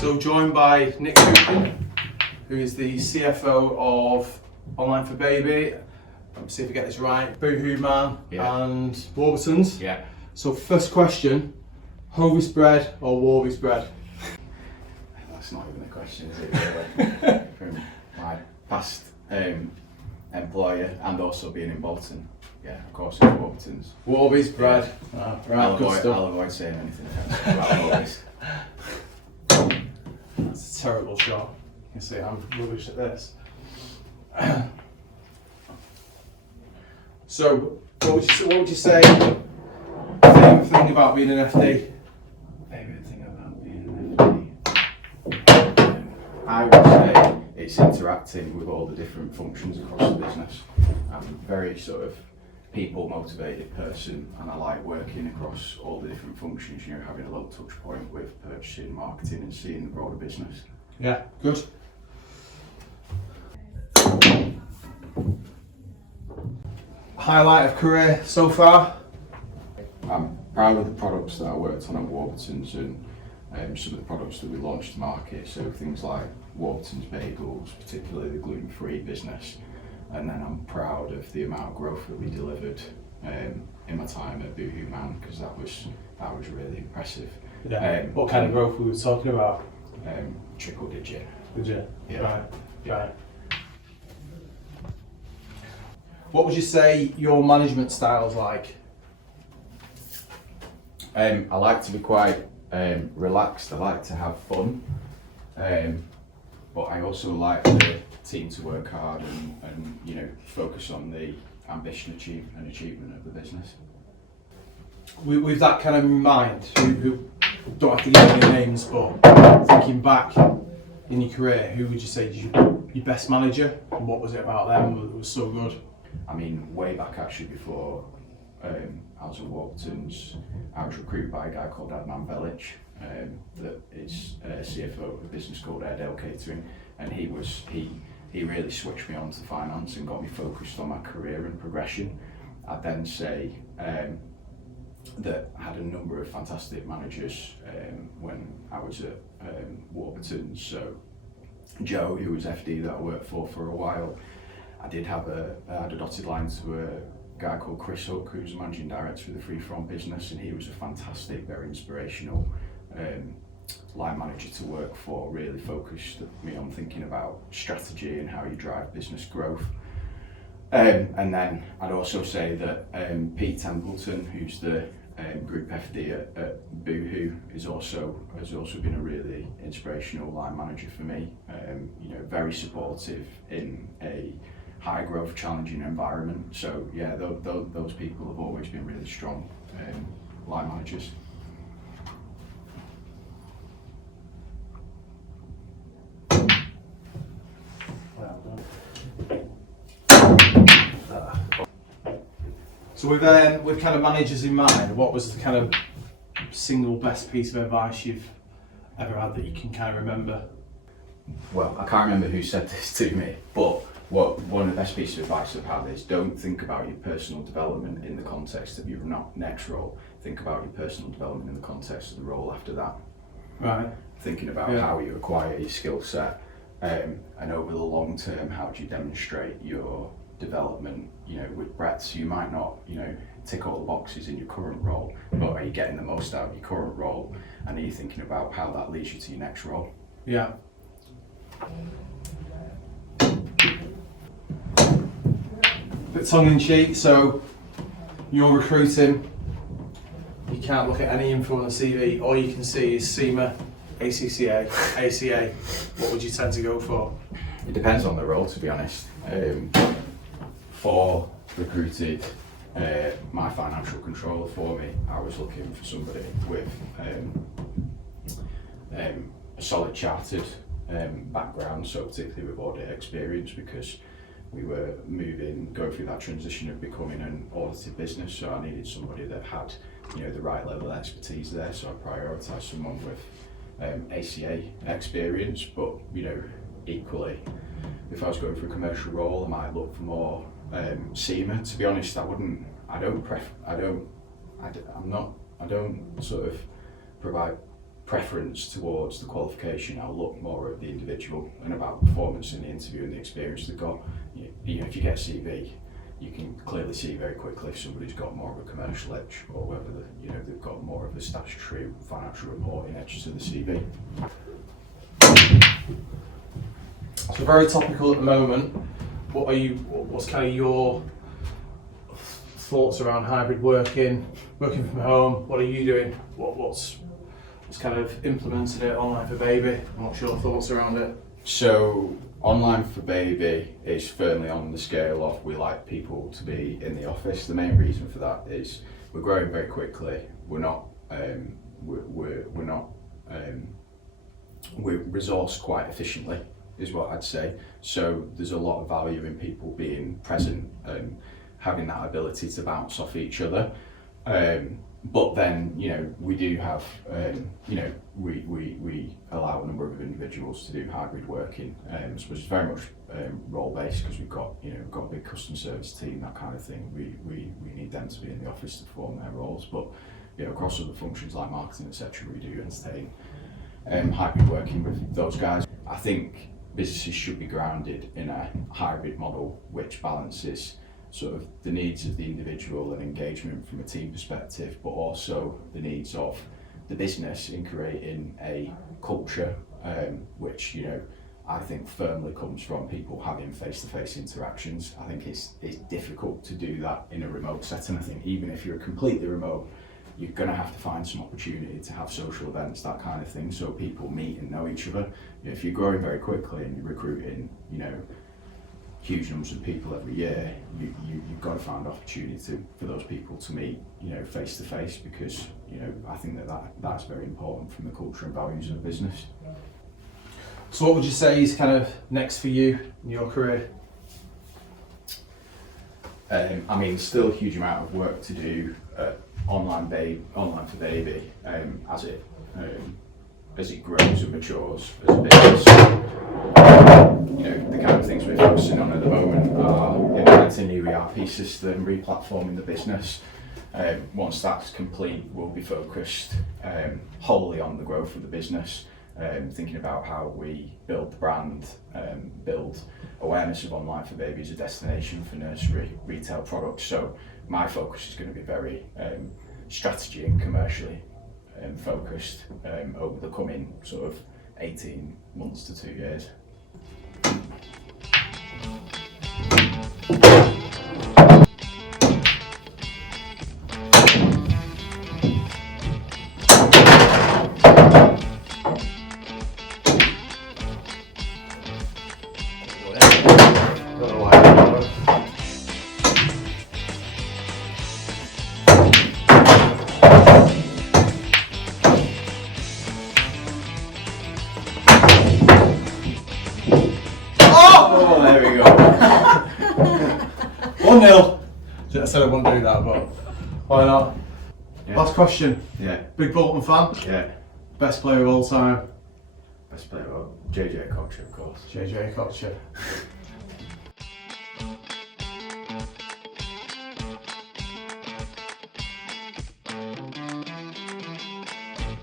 So joined by Nick Cooper, who is the CFO of Online4baby. Let me see if I get this right. Boohoo Man and Warburton's. Yeah. So first question, Hovis bread or Warby's bread? That's not even a question, is it really? From my past employer and also being in Bolton. Yeah, of course it's Warburton's. Warby's bread. Yeah. Right, good stuff. I'll avoid saying anything offensive about Warby's. That's a terrible shot. You can see I'm rubbish at this. So, what would you say? Favourite thing about being an FD? Favourite thing about being an FD? I would say it's interacting with all the different functions across the business. I'm a very sort of people motivated person, and I like working across all the different functions, you know, having a low touch point with purchasing, marketing and seeing the broader business. Yeah, good. Highlight of career so far? I'm proud of the products that I worked on at Warburton's and some of the products that we launched to market, so things like Warburton's bagels, particularly the gluten-free business. And then I'm proud of the amount of growth that we delivered in my time at Boohoo Man, because that was really impressive. Yeah. What kind of growth were we talking about? Triple digit. Did you? Yeah. Right. What would you say your management style's like? I like to be quite relaxed. I like to have fun, but I also like the team to work hard and you know, focus on the ambition and achievement of the business. With that kind of in mind, who don't have to give any names, but thinking back in your career, who would you say is your best manager, and what was it about them that was so good? I mean, way back actually before I was at Warburton's, I was recruited by a guy called Adnan Velic, that is CFO of a business called Airedale Catering, and he really switched me on to finance and got me focused on my career and progression. I'd then say that I had a number of fantastic managers when I was at Warburton's. So Joe, who was FD that I worked for a while, I had a dotted line to a guy called Chris Hook, who's the managing director of the Free From business, and he was a fantastic, very inspirational line manager to work for. Really focused me on thinking about strategy and how you drive business growth. And then I'd also say that Pete Templeton, who's the group FD at Boohoo, has also been a really inspirational line manager for me. You know, very supportive in a high growth, challenging environment. So yeah, those people have always been really strong line managers. So with kind of managers in mind, what was the kind of single best piece of advice you've ever had that you can kind of remember? Well, I can't remember who said this to me, but one of the best pieces of advice I've had is don't think about your personal development in the context of your next role. Think about your personal development in the context of the role after that. Right. Thinking about how you acquire your skill set, and over the long term, how do you demonstrate your development, you know, with breadth. So you might not, you know, tick all the boxes in your current role, but are you getting the most out of your current role, and are you thinking about how that leads you to your next role? Yeah. Bit tongue in cheek, so you're recruiting, you can't look at any info on the CV, all you can see is SEMA, ACCA, ACA. What would you tend to go for? It depends on the role, to be honest. For recruited my financial controller for me, I was looking for somebody with a solid chartered background, so particularly with audit experience, because we were going through that transition of becoming an audited business, so I needed somebody that had, you know, the right level of expertise there, so I prioritised someone with ACA experience. But, you know, equally, if I was going for a commercial role, I might look for more SEMA. To be honest, I don't sort of preference towards the qualification, I'll look more at the individual and about the performance in the interview and the experience they've got. You know, if you get a CV, you can clearly see very quickly if somebody's got more of a commercial edge or whether they've got more of a statutory financial reporting edge to the CV. So very topical at the moment. What's kind of your thoughts around hybrid working from home? What are you doing? What's kind of implemented it Online4baby? And what's your thoughts around it? So Online4baby is firmly on the scale of we like people to be in the office. The main reason for that is we're growing very quickly. We're resourced quite efficiently, is what I'd say. So there's a lot of value in people being present, having that ability to bounce off each other. But then, we do have, we allow a number of individuals to do hybrid working. So it's very much role-based because we've got a big customer service team, that kind of thing. We need them to be in the office to perform their roles. But across other functions like marketing, etc., we do entertain hybrid working with those guys. I think businesses should be grounded in a hybrid model which balances sort of the needs of the individual and engagement from a team perspective, but also the needs of the business in creating a culture which I think firmly comes from people having face-to-face interactions. I think it's difficult to do that in a remote setting. I think even if you're completely remote, you're going to have to find some opportunity to have social events, that kind of thing, so people meet and know each other. If you're growing very quickly and you're recruiting, huge numbers of people every year, you've got to find opportunity for those people to meet, face to face, because I think that's very important from the culture and values of the business. So what would you say is kind of next for you in your career? Still a huge amount of work to do at Online4baby as it grows and matures as a business. The kind of things we're focusing on at the moment are implementing a new ERP system, re-platforming the business. Once that's complete, we'll be focused wholly on the growth of the business, thinking about how we build the brand, build awareness of Online4baby as a destination for nursery retail products. So my focus is going to be very strategy and commercially focused over the coming sort of 18 months to 2 years. Oh, there we go. 1-0. I said I wouldn't do that, but why not? Yeah. Last question. Yeah. Big Bolton fan? Yeah. Best player of all time? Best player, JJ Kocher, of course. JJ Kocher.